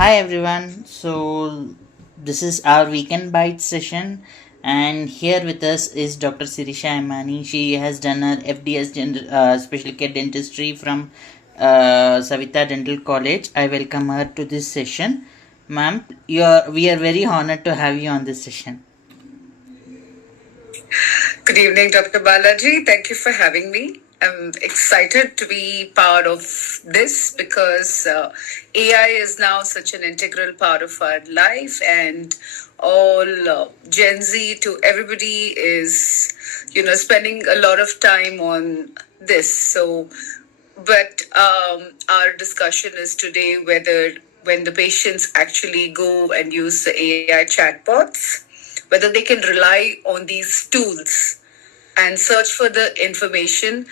Hi everyone. So this is our weekend bite session, and here with us is Dr. Sirisha Imani. She has done her FDS special care dentistry from Savita Dental College. I welcome her to this session, ma'am. We are very honored to have you on this session. Good evening, Dr. Balaji. Thank you for having me. I'm excited to be part of this because AI is now such an integral part of our life, and all Gen Z to everybody is, spending a lot of time on this. But our discussion is today whether when the patients actually go and use the AI chatbots, whether they can rely on these tools and search for the information,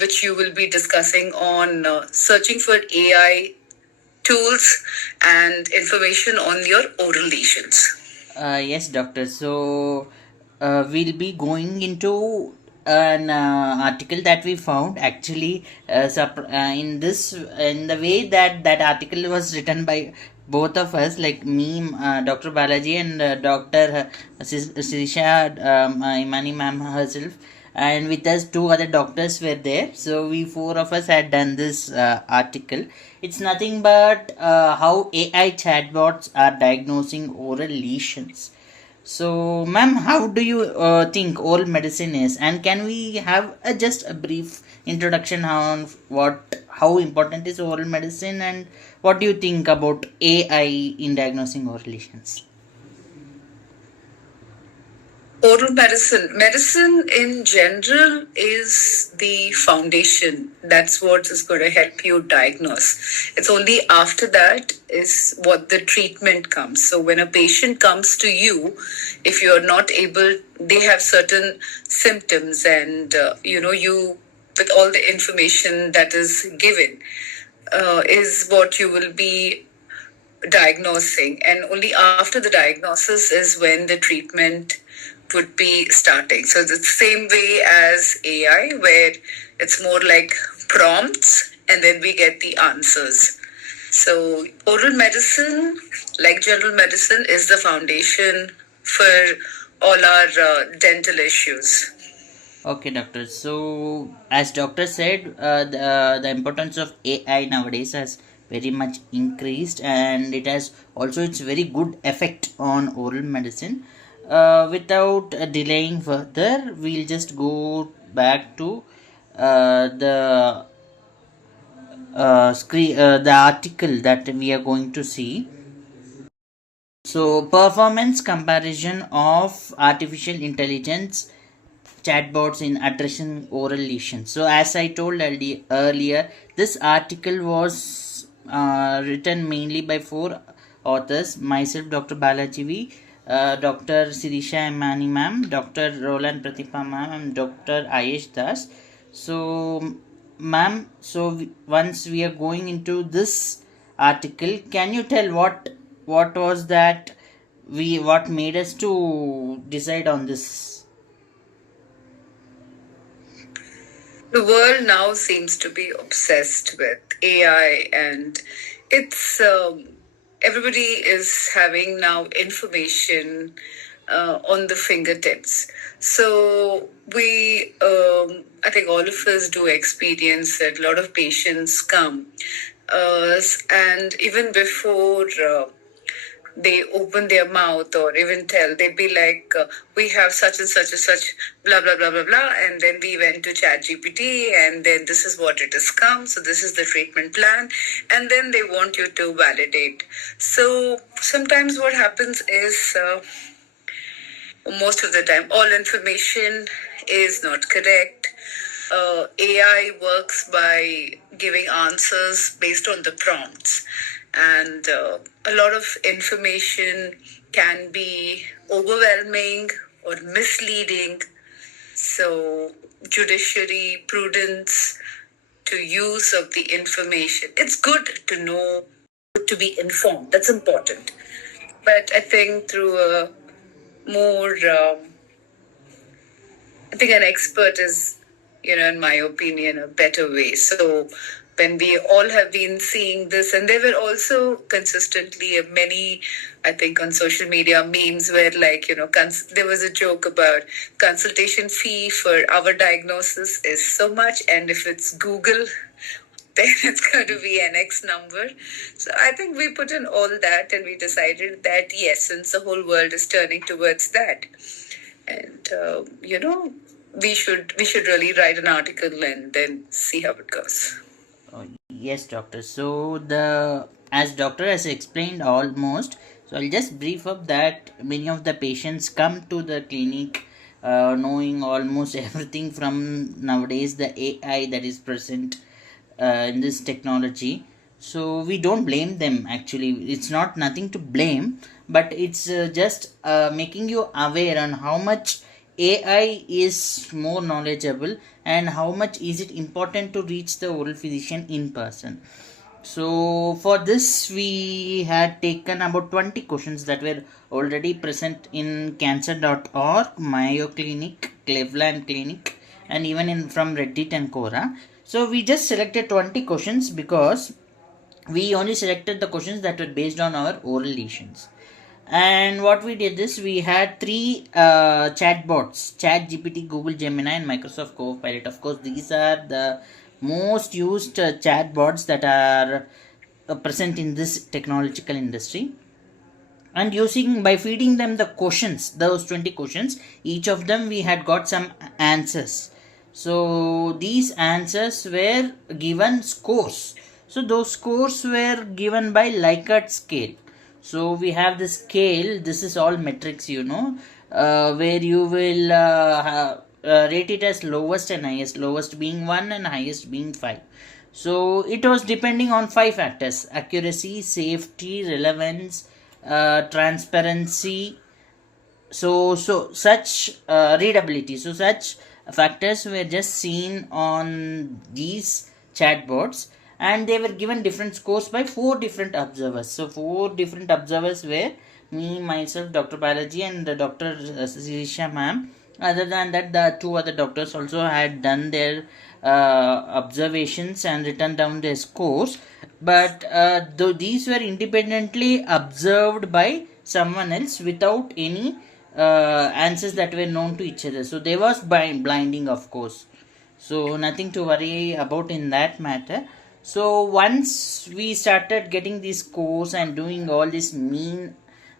which you will be discussing on searching for AI tools and information on your oral lesions. Yes, doctor. So we'll be going into an article that we found actually in the way that article was written by both of us, like me, Dr. Balaji, and Dr. Sirisha Imani ma'am herself, and with us two other doctors were there. So we four of us had done this article. It's nothing but how AI chatbots are diagnosing oral lesions. So, ma'am, how do you think oral medicine is, and can we have just a brief introduction on how important is oral medicine, and what do you think about AI in diagnosing oral lesions? Oral medicine in general is the foundation. That's what is going to help you diagnose. It's only after that is what the treatment comes. So when a patient comes to you, if you're not able, they have certain symptoms, and you with all the information that is given is what you will be diagnosing, and only after the diagnosis is when the treatment would be starting. So it's the same way as AI, where it's more like prompts and then we get the answers. So oral medicine, like general medicine, is the foundation for all our dental issues. Okay, doctor. So, as doctor said, the importance of AI nowadays has very much increased, and it has also its very good effect on oral medicine. Without delaying further, we'll just go back to the the article that we are going to see. So, performance comparison of artificial intelligence chatbots in addressing oral lesions. So, as I told earlier, this article was written mainly by four authors: myself, Dr. Balaji V, Dr. Sirisha Imani ma'am, Dr. Roland Pratipa ma'am, and Dr. Ayesh Das. So, ma'am, once we are going into this article, can you tell what was that what made us to decide on this? The world now seems to be obsessed with AI, and it's everybody is having now information on the fingertips. So I think all of us do experience that a lot of patients come, and even before they open their mouth or even tell, they'd be like, we have such and such and such, blah, blah, blah, blah, blah. And then we went to ChatGPT, and then this is what it has come. So this is the treatment plan. And then they want you to validate. So sometimes what happens is, most of the time, all information is not correct. AI works by giving answers based on the prompts, and a lot of information can be overwhelming or misleading. So, judiciary, prudence to use of the information. It's good to know, to be informed. That's important. But I think through a more I think an expert is, in my opinion, a better way. So when we all have been seeing this, and there were also consistently many, I think, on social media memes where, like, there was a joke about consultation fee for our diagnosis is so much, and if it's Google, then it's going to be an X number. So I think we put in all that, and we decided that yes, since the whole world is turning towards that, and we should really write an article and then see how it goes. Yes, doctor. So as doctor has explained almost, so I'll just brief up that many of the patients come to the clinic knowing almost everything from nowadays the AI that is present in this technology. So we don't blame them actually. It's not nothing to blame, but it's just making you aware on how much AI is more knowledgeable and how much is it important to reach the oral physician in person. So for this we had taken about 20 questions that were already present in cancer.org, Mayo Clinic, Cleveland Clinic, and even in from Reddit and Quora. So we just selected 20 questions because we only selected the questions that were based on our oral lesions. And what we did is we had three chatbots: Chat GPT, Google Gemini, and Microsoft Copilot. Of course, these are the most used chatbots that are present in this technological industry. And using by feeding them the questions, those 20 questions, each of them we had got some answers. So these answers were given scores. So those scores were given by Likert scale. So we have the scale, this is all metrics, where you will rate it as lowest and highest, lowest being 1 and highest being 5. So it was depending on 5 factors: accuracy, safety, relevance, transparency, so such readability. So such factors were just seen on these chatbots, and they were given different scores by 4 different observers. So 4 different observers were me, myself, Dr. Balaji, and Dr. Sirisha ma'am. Other than that, the 2 other doctors also had done their observations and written down their scores, but these were independently observed by someone else without any answers that were known to each other. So there was blinding, of course. So nothing to worry about in that matter. So once we started getting these scores and doing all this mean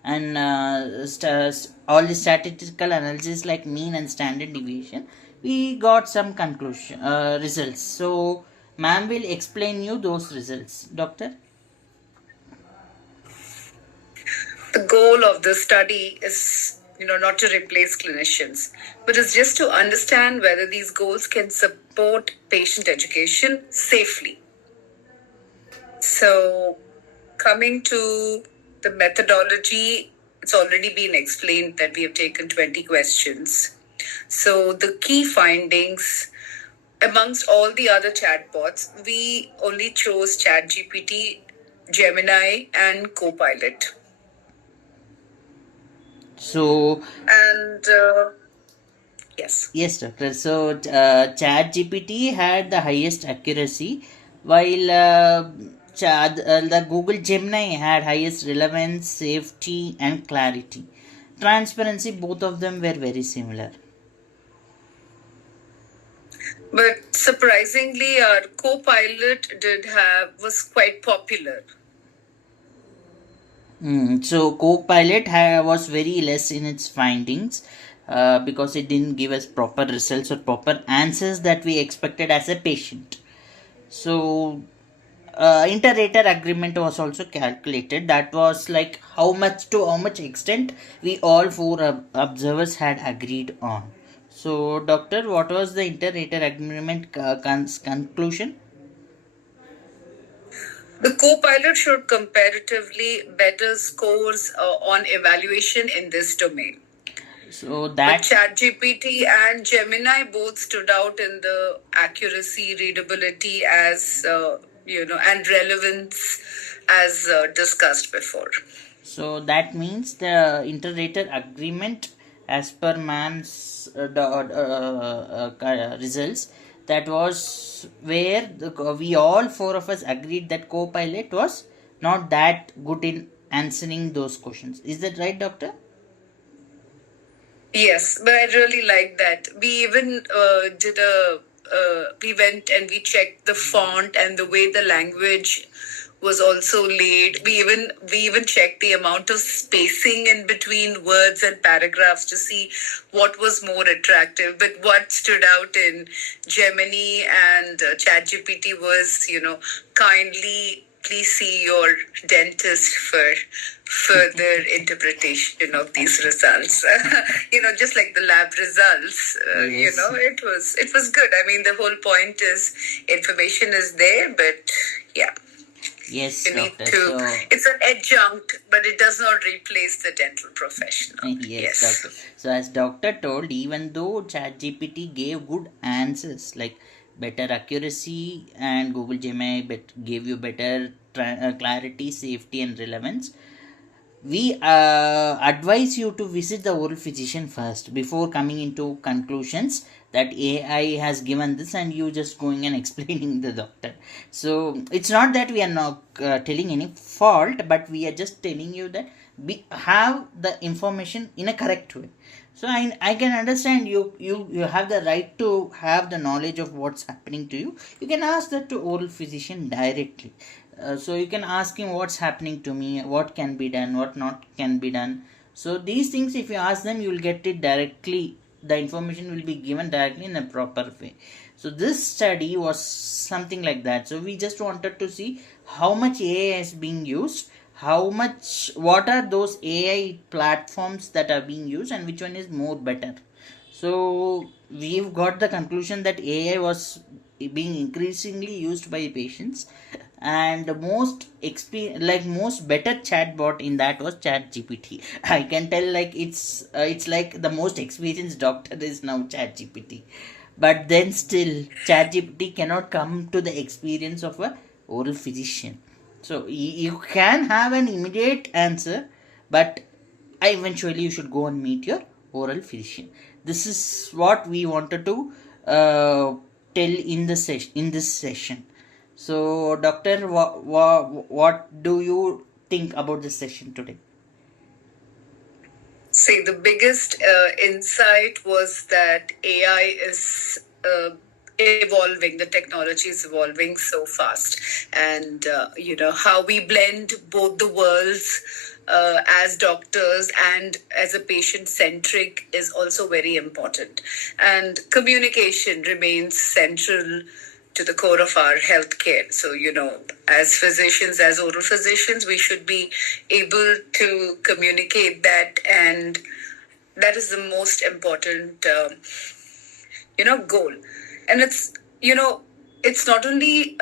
and all the statistical analysis like mean and standard deviation, we got some conclusion results. So ma'am will explain you those results, doctor. The goal of the study is, not to replace clinicians, but it's just to understand whether these goals can support patient education safely. So, coming to the methodology, it's already been explained that we have taken 20 questions. So, the key findings amongst all the other chatbots, we only chose ChatGPT, Gemini, and Copilot. So And yes, doctor. So ChatGPT had the highest accuracy, while the Google Gemini had highest relevance, safety, and clarity. Transparency, both of them were very similar. But surprisingly, our Copilot was quite popular. So Copilot was very less in its findings because it didn't give us proper results or proper answers that we expected as a patient. So inter-rater agreement was also calculated. That was like how much extent we all 4 observers had agreed on. So doctor, what was the inter-rater agreement conclusion? The Copilot showed comparatively better scores on evaluation in this domain. So that ChatGPT and Gemini both stood out in the accuracy, readability, as and relevance, as discussed before. So that means the inter-rater agreement, as per man's results, that was where we all four of us agreed that Copilot was not that good in answering those questions. Is that right, doctor? Yes, but I really like that. We even we went and we checked the font and the way the language was also laid. We even checked the amount of spacing in between words and paragraphs to see what was more attractive. But what stood out in Gemini and ChatGPT was, kindly please see your dentist for further interpretation of these results. Just like the lab results. Yes. It was good. I mean, the whole point is information is there, but yeah, Yes, you need doctor. to. So It's an adjunct, but it does not replace the dental professional. yes, doctor. Yes. So as doctor told, even though ChatGPT gave good answers like better accuracy and Google Gemini gave you better clarity, safety, and relevance, we advise you to visit the oral physician first before coming into conclusions that AI has given this and you just going and explaining the doctor. So it's not that we are not telling any fault, but we are just telling you that we have the information in a correct way. So I can understand you have the right to have the knowledge of what's happening to you. You can ask that to oral physician directly. So you can ask him what's happening to me, what can be done, what not can be done. So these things, if you ask them, you will get it directly. The information will be given directly in a proper way. So this study was something like that. So we just wanted to see how much AI is being used, how much, what are those AI platforms that are being used, and which one is more better. So we've got the conclusion that AI was being increasingly used by patients, and the most better chatbot in that was ChatGPT. I can tell like it's like the most experienced doctor is now ChatGPT, but then still ChatGPT cannot come to the experience of a oral physician. So you can have an immediate answer, but eventually you should go and meet your oral physician. This is what we wanted to tell in the in this session. So doctor, what do you think about this session today? See, the biggest insight was that AI is evolving, the technology is evolving so fast. And, how we blend both the worlds as doctors and as a patient centric is also very important. And communication remains central to the core of our healthcare. So, as physicians, as oral physicians, we should be able to communicate that, and that is the most important, goal. And it's not only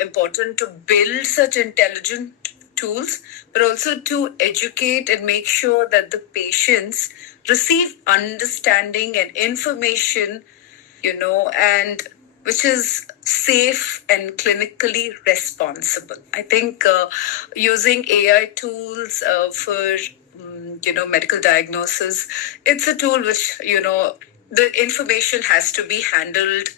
important to build such intelligent tools, but also to educate and make sure that the patients receive understanding and information, and which is safe and clinically responsible. I think using AI tools for medical diagnosis, it's a tool which the information has to be handled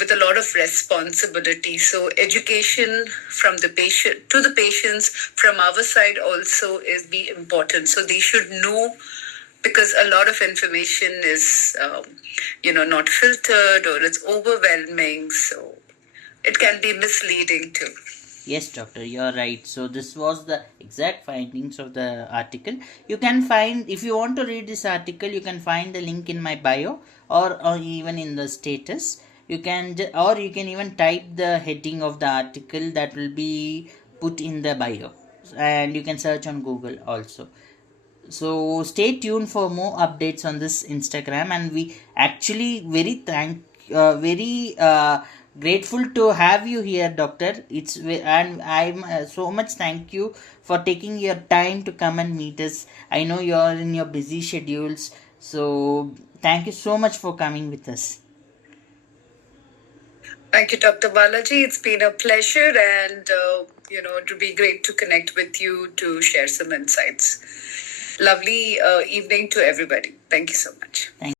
with a lot of responsibility. So education from the patient to the patients from our side also is be important. So they should know, because a lot of information is not filtered or it's overwhelming, so it can be misleading too. Yes, doctor, you're right. So this was the exact findings of the article. You can find, if you want to read this article, you can find the link in my bio, or even in the status. You can or you can even type the heading of the article that will be put in the bio, and you can search on Google also. So stay tuned for more updates on this Instagram, and we actually very grateful to have you here, doctor. And I'm so much thank you for taking your time to come and meet us. I know you're in your busy schedules, so thank you so much for coming with us. Thank you, Dr. Balaji. It's been a pleasure, and it would be great to connect with you to share some insights. Lovely evening to everybody. Thank you so much. Thank